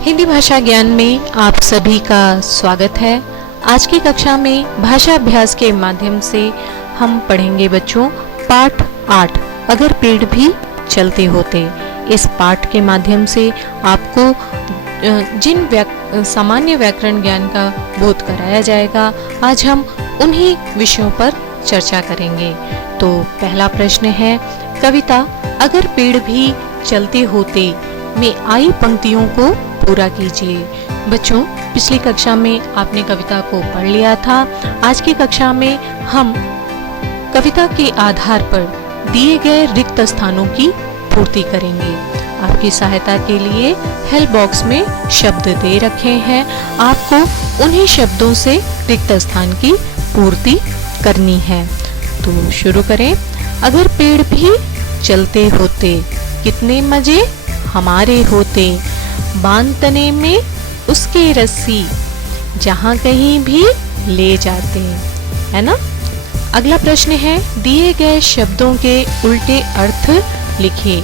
हिंदी भाषा ज्ञान में आप सभी का स्वागत है। आज की कक्षा में भाषा अभ्यास के माध्यम से हम पढ़ेंगे बच्चों पाठ 8 अगर पेड़ भी चलते होते। इस पाठ के माध्यम से आपको जिन सामान्य व्याकरण ज्ञान का बोध कराया जाएगा, आज हम उन्हीं विषयों पर चर्चा करेंगे। तो पहला प्रश्न है, कविता अगर पेड़ भी चलते होते में आई पंक्तियों को पूरा कीजिए। बच्चों, पिछली कक्षा में आपने कविता को पढ़ लिया था। आज की कक्षा में हम कविता के आधार पर दिए गए रिक्त स्थानों की पूर्ति करेंगे। आपकी सहायता के लिए हेल्प बॉक्स में शब्द दे रखे हैं, आपको उन्हीं शब्दों से रिक्त स्थान की पूर्ति करनी है। तो शुरू करें। अगर पेड़ भी चलते होते, कितने मजे हमारे होते, बांध तने में उसके रस्सी, जहां कहीं भी ले जाते, है ना। अगला प्रश्न है, दिए गए शब्दों के उल्टे अर्थ लिखे।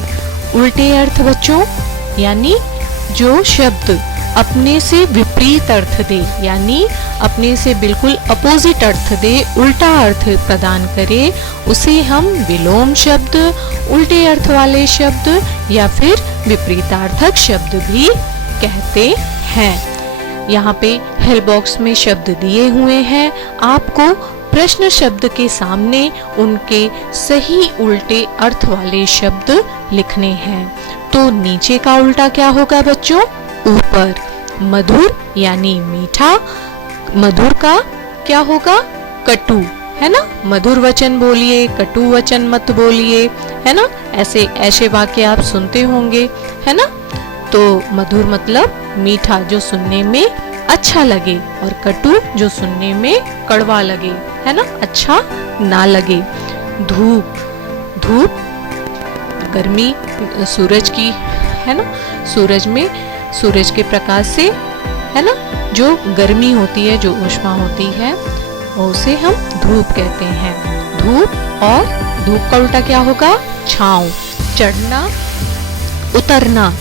उल्टे अर्थ बच्चों यानी जो शब्द अपने से विपरीत अर्थ दे, यानी अपने से बिल्कुल अपोजिट अर्थ दे, उल्टा अर्थ प्रदान करे, उसे हम विलोम शब्द, उल्टे अर्थ वाले शब्द या फिर विपरीतार्थक शब्द भी कहते हैं। यहाँ पे हेल्प बॉक्स में शब्द दिए हुए हैं, आपको प्रश्न शब्द के सामने उनके सही उल्टे अर्थ वाले शब्द लिखने हैं। तो नीचे का उल्टा क्या होगा बच्चों? ऊपर। मधुर यानी मीठा, मधुर का क्या होगा? कटु, है ना। मधुर वचन बोलिए, कटु वचन मत बोलिए, है ना। ऐसे वाक्य आप सुनते होंगे, है ना। तो मधुर मतलब मीठा जो सुनने में अच्छा लगे, और कटु जो सुनने में कड़वा लगे, है ना, अच्छा ना लगे। धूप, धूप गर्मी सूरज की, है ना। सूरज के प्रकाश से, है ना, जो गर्मी होती है, जो ऊष्मा होती है, उसे हम धूप कहते हैं। धूप, और धूप का उल्टा क्या होगा? छांव। चढ़ना, उतरना।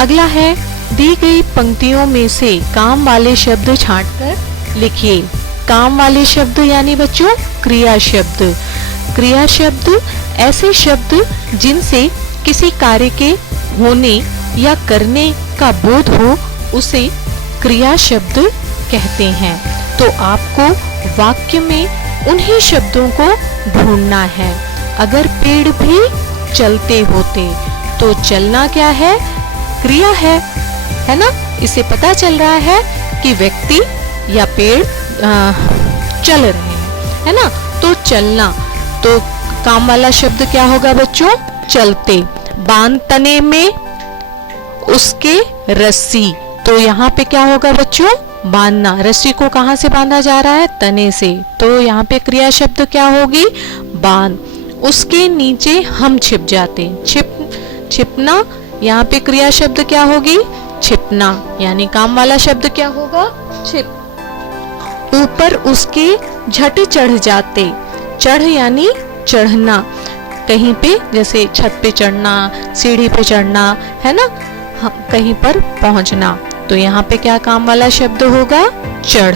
अगला है, दी गई पंक्तियों में से काम वाले शब्द छांटकर लिखिए। काम वाले शब्द यानी बच्चों क्रिया शब्द। क्रिया शब्द ऐसे शब्द जिनसे किसी कार्य के होने या करने का बोध हो, उसे क्रिया शब्द कहते हैं। तो आपको वाक्य में उन्हीं शब्दों को ढूंढना है। अगर पेड़ भी चलते होते, तो चलना क्या है? क्रिया है ना। इससे पता चल रहा है कि व्यक्ति या पेड़ चल रहे हैं, है ना। तो चलना, तो काम वाला शब्द क्या होगा बच्चों? चलते। बांध तने में उसके रस्सी, तो यहाँ पे क्या होगा बच्चों? बांधना। रस्सी को कहाँ से बांधा जा रहा है? तने से। तो यहाँ पे क्रिया शब्द क्या होगी? बांध। उसके नीचे हम छिप जाते। छिपना, यहाँ पे क्रिया शब्द क्या होगी? छिपना, यानी काम वाला शब्द क्या होगा? छिप। ऊपर उसके झट चढ़ जाते। चढ़ यानी चढ़ना, कहीं पे जैसे छत पे चढ़ना, सीढ़ी पे चढ़ना, है ना, कहीं पर पहुंचना। तो यहाँ पे क्या काम वाला शब्द होगा? चढ़।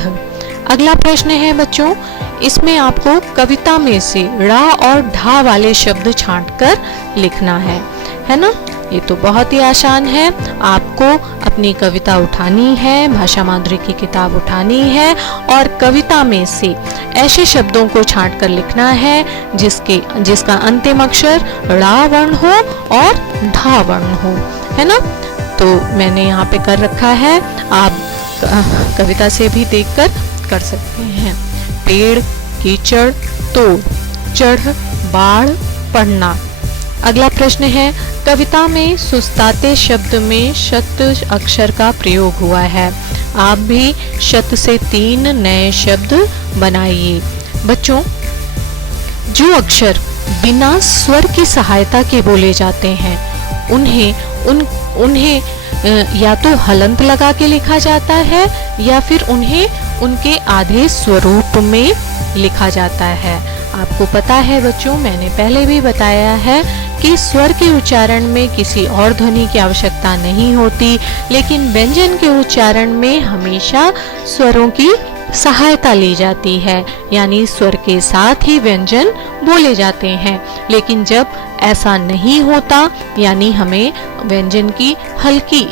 अगला प्रश्न है बच्चों, इसमें आपको कविता में से ड़ा और ढा वाले शब्द छांटकर लिखना है ना। ये तो बहुत ही आसान है। आपको अपनी कविता उठानी है, भाषा माधुरी की किताब उठानी है, और कविता में से ऐसे शब्दों को छांटकर लिखना है जिसका अंतिम अक्षर ड़ा वर्ण हो और ढा वर्ण हो, है ना। तो मैंने यहाँ पे कर रखा है, आप कविता से भी देखकर कर सकते हैं। पेड़, कीचड़, तोड़, चढ़, बाढ़, पढ़ना। अगला प्रश्न है, कविता में सुस्ताते शब्द में शत अक्षर का प्रयोग हुआ है। आप भी शत से 3 नए शब्द बनाइए। बच्चों, जो अक्षर बिना स्वर की सहायता के बोले जाते हैं, उन्हें या तो हलंत लगा के लिखा जाता है, या फिर उन्हें उनके आधे स्वरूप में लिखा जाता है। आपको पता है बच्चों, मैंने पहले भी बताया है कि स्वर के उच्चारण में किसी और ध्वनि की आवश्यकता नहीं होती, लेकिन व्यंजन के उच्चारण में हमेशा स्वरों की सहायता ली जाती है, यानी स्वर के साथ ही व्यंजन बोले जाते हैं। लेकिन जब ऐसा नहीं होता, यानी हमें व्यंजन की हल्की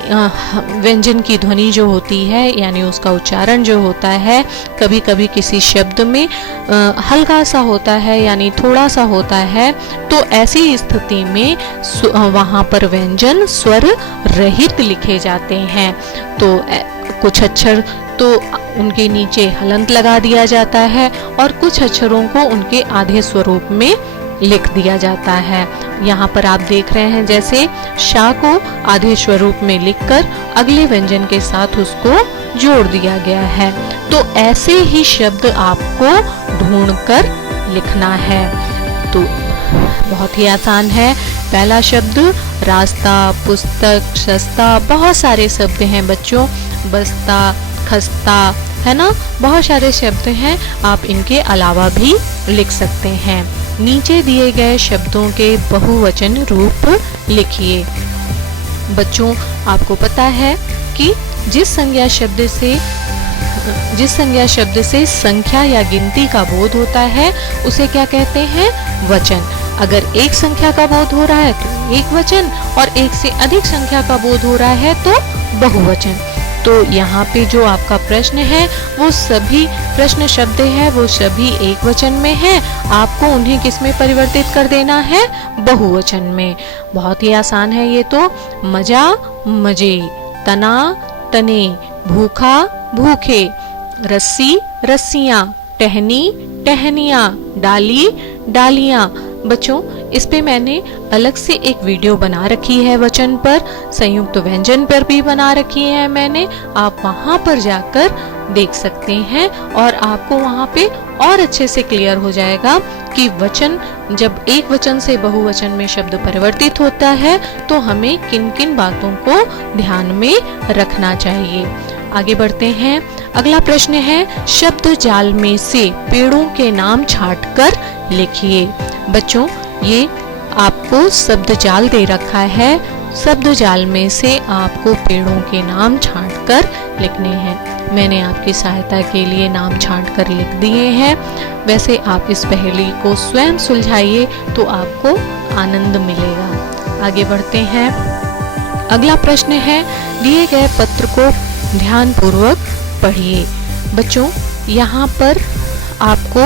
व्यंजन की ध्वनि जो होती है, यानी उसका उच्चारण जो होता है, कभी कभी किसी शब्द में हल्का सा होता है, यानी थोड़ा सा होता है, तो ऐसी स्थिति में वहाँ पर व्यंजन स्वर रहित लिखे जाते हैं। तो कुछ अक्षर तो उनके नीचे हलंत लगा दिया जाता है और कुछ अक्षरों को उनके आधे स्वरूप में लिख दिया जाता है। यहाँ पर आप देख रहे हैं जैसे शा को आधे स्वरूप में लिखकर अगले व्यंजन के साथ उसको जोड़ दिया गया है। तो ऐसे ही शब्द आपको ढूंढकर लिखना है। तो बहुत ही आसान है। पहला शब्द रास्ता, पुस्तक, सस्ता, बहुत सारे शब्द हैं बच्चों, बस्ता, खस्ता, है ना, बहुत सारे शब्द हैं। आप इनके अलावा भी लिख सकते हैं। नीचे दिए गए शब्दों के बहुवचन रूप लिखिए। बच्चों, आपको पता है कि जिस संज्ञा शब्द से संख्या या गिनती का बोध होता है उसे क्या कहते हैं? वचन। अगर एक संख्या का बोध हो रहा है तो एक वचन, और एक से अधिक संख्या का बोध हो रहा है तो बहुवचन। तो यहाँ पे जो आपका प्रश्न है वो सभी प्रश्न शब्द है, वो सभी एक वचन में है। आपको उन्हें किस में परिवर्तित कर देना है? बहुवचन में। बहुत ही आसान है ये तो। मजा, मजे, तना, तने, भूखा, भूखे, रस्सी, रस्सियाँ, टहनी, टहनियाँ, डाली, डालियाँ। बच्चों, इस पे मैंने अलग से एक वीडियो बना रखी है वचन पर, संयुक्त व्यंजन पर भी बना रखी है मैंने। आप वहां पर जाकर देख सकते हैं और आपको वहां पे और अच्छे से क्लियर हो जाएगा कि वचन, जब एक वचन से बहुवचन में शब्द परिवर्तित होता है तो हमें किन किन बातों को ध्यान में रखना चाहिए। आगे बढ़ते हैं। अगला प्रश्न है, शब्द जाल में से पेड़ों के नाम छांटकर लिखिए। बच्चों, ये आपको शब्द जाल दे रखा है। शब्द जाल में से आपको पेड़ों के नाम छांटकर लिखने हैं। मैंने आपकी सहायता के लिए नाम छांटकर लिख दिए हैं। वैसे आप इस पहेली को स्वयं सुलझाइए तो आपको आनंद मिलेगा। आगे बढ़ते हैं। अगला प्रश्न है, दिए गए पत्र को ध्यानपूर्वक पढ़िए। बच्चों, यहाँ पर आपको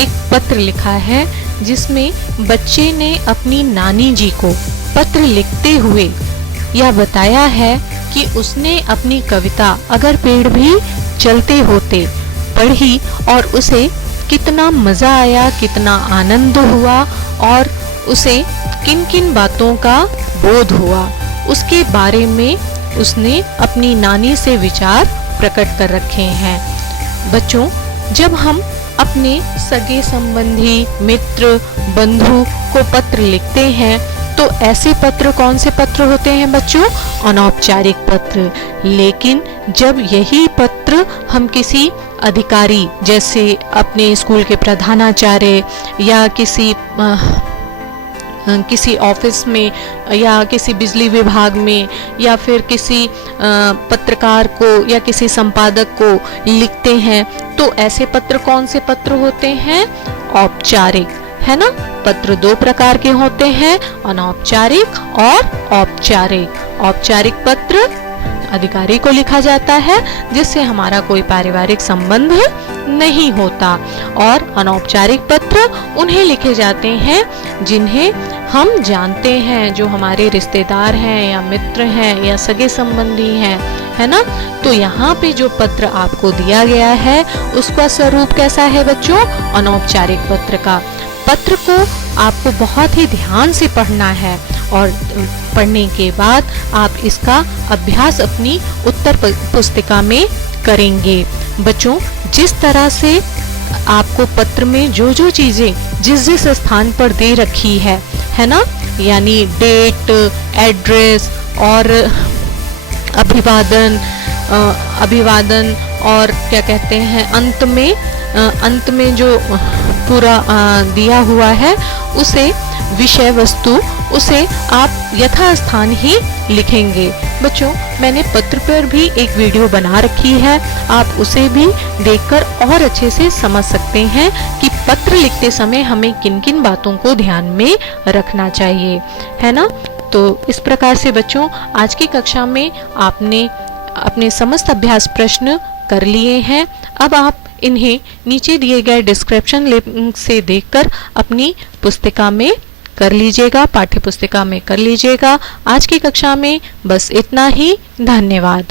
एक पत्र लिखा है जिसमें बच्चे ने अपनी नानी जी को पत्र लिखते हुए यह बताया है कि उसने अपनी कविता अगर पेड़ भी चलते होते पढ़ी और उसे कितना मजा आया, कितना आनंद हुआ और उसे किन किन बातों का बोध हुआ, उसके बारे में उसने अपनी नानी से विचार प्रकट कर रखे हैं। बच्चों, जब हम अपने सगे संबंधी, मित्र, बंधु को पत्र लिखते हैं तो ऐसे पत्र कौन से पत्र होते हैं बच्चों? अनौपचारिक पत्र। लेकिन जब यही पत्र हम किसी अधिकारी, जैसे अपने स्कूल के प्रधानाचार्य या किसी ऑफिस में या किसी बिजली विभाग में या फिर किसी पत्रकार को या किसी संपादक को लिखते हैं तो ऐसे पत्र कौन से पत्र होते हैं? औपचारिक, है ना। पत्र दो प्रकार के होते हैं, अनौपचारिक और औपचारिक। औपचारिक पत्र अधिकारी को लिखा जाता है जिससे हमारा कोई पारिवारिक संबंध नहीं होता, और अनौपचारिक पत्र उन्हें लिखे जाते हैं जिन्हें हम जानते हैं, जो हमारे रिश्तेदार हैं या मित्र हैं या सगे संबंधी हैं, है ना। तो यहाँ पे जो पत्र आपको दिया गया है उसका स्वरूप कैसा है बच्चों? अनौपचारिक पत्र का। पत्र को आपको बहुत ही ध्यान से पढ़ना है और पढ़ने के बाद आप इसका अभ्यास अपनी उत्तर पुस्तिका में करेंगे। बच्चों, जिस तरह से आपको पत्र में जो जो चीजें जिस जिस स्थान पर दे रखी है ना, यानी डेट, एड्रेस और अभिवादन और क्या कहते हैं अंत में जो पूरा दिया हुआ है उसे विषय वस्तु उसे आप यथास्थान ही लिखेंगे। बच्चों मैंने पत्र पर भी एक वीडियो बना रखी है, आप उसे भी देखकर और अच्छे से समझ सकते हैं कि पत्र लिखते समय हमें किन किन बातों को ध्यान में रखना चाहिए, है ना। तो इस प्रकार से बच्चों आज की कक्षा में आपने अपने समस्त अभ्यास प्रश्न कर लिए हैं। अब आप इन्हें नीचे दिए गए डिस्क्रिप्शन लिंक से देखकर अपनी पुस्तिका में कर लीजिएगा, पाठ्य पुस्तिका में कर लीजिएगा। आज की कक्षा में बस इतना ही। धन्यवाद।